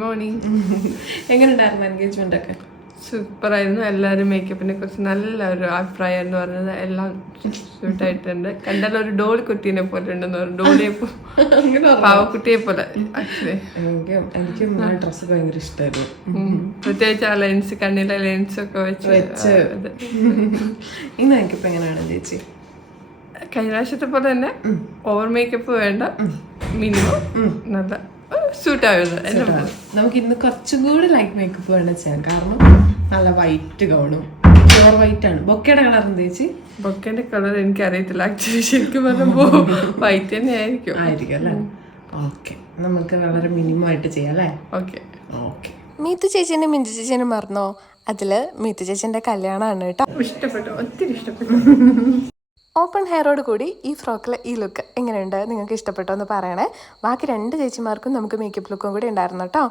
Morning. എങ്ങനെയുണ്ടായിരുന്നു engagement ഒക്കെ? സൂപ്പറായിരുന്നു. എല്ലാവരും മേക്കപ്പിനെ കുറിച്ച് നല്ലൊരു അഭിപ്രായം എന്ന് പറഞ്ഞത് എല്ലാം സ്യൂട്ടായിട്ടുണ്ട്. കണ്ടാൽ ഒരു ഡോൾ കുട്ടീനെ പോലെ ഉണ്ടെന്ന് പറഞ്ഞു. ഡോളിയെ പാവക്കുട്ടിയെ പോലെ. എനിക്കും ഡ്രസ്സ് ഭയങ്കര ഇഷ്ടമായിരുന്നു. പ്രത്യേകിച്ച് ആ ലെൻസ്, കണ്ണിലെ ലെൻസ് ഒക്കെ വെച്ച് ഇന്ന് എനിക്കിപ്പോ എങ്ങനെയാണ് ചേച്ചി? കഴിഞ്ഞ പ്രാവശ്യത്തെ പോലെ തന്നെ ഓവർ മേക്കപ്പ് വേണ്ട, മിനിമം നല്ല സ്യൂട്ടാവുന്നത്. നമുക്ക് ഇന്ന് കുറച്ചും കൂടി ലൈറ്റ് മേക്കപ്പ് വേണം ചെയ്യാൻ. കാരണം നല്ല വൈറ്റ് ഗൗണും പ്യുവർ വൈറ്റ് ആണ്. ബൊക്കയുടെ കളർ എന്താ ചേച്ചി? ബൊക്കേന്റെ കളർ എനിക്ക് അറിയത്തില്ല ആക്ച്വലി. ശരിക്കും പറയുമ്പോ വൈറ്റ് തന്നെ ആയിരിക്കും അല്ലേ? ഓക്കെ, നമുക്ക് വളരെ മിനിമം ആയിട്ട് ചെയ്യാം അല്ലേ? Okay okay. മീത്തു ചേച്ചീനെ മിഞ്ചു ചേച്ചീനെ മറന്നോ? അതില് മീത്തു ചേച്ചിന്റെ കല്യാണമാണ് കേട്ടോ. ഇഷ്ടപ്പെട്ടു, ഒത്തിരി ഇഷ്ടപ്പെട്ടു. ഓപ്പൺ ഹെയറോട് കൂടി ഈ ഫ്രോക്കിലെ ഈ ലുക്ക് എങ്ങനെയുണ്ട്, നിങ്ങൾക്ക് ഇഷ്ടപ്പെട്ടോ എന്ന് പറയണേ. ബാക്കി 2 ചേച്ചിമാർക്കും നമുക്ക് മേക്കപ്പ് ലുക്കും കൂടി ഉണ്ടായിരുന്നു കേട്ടോ.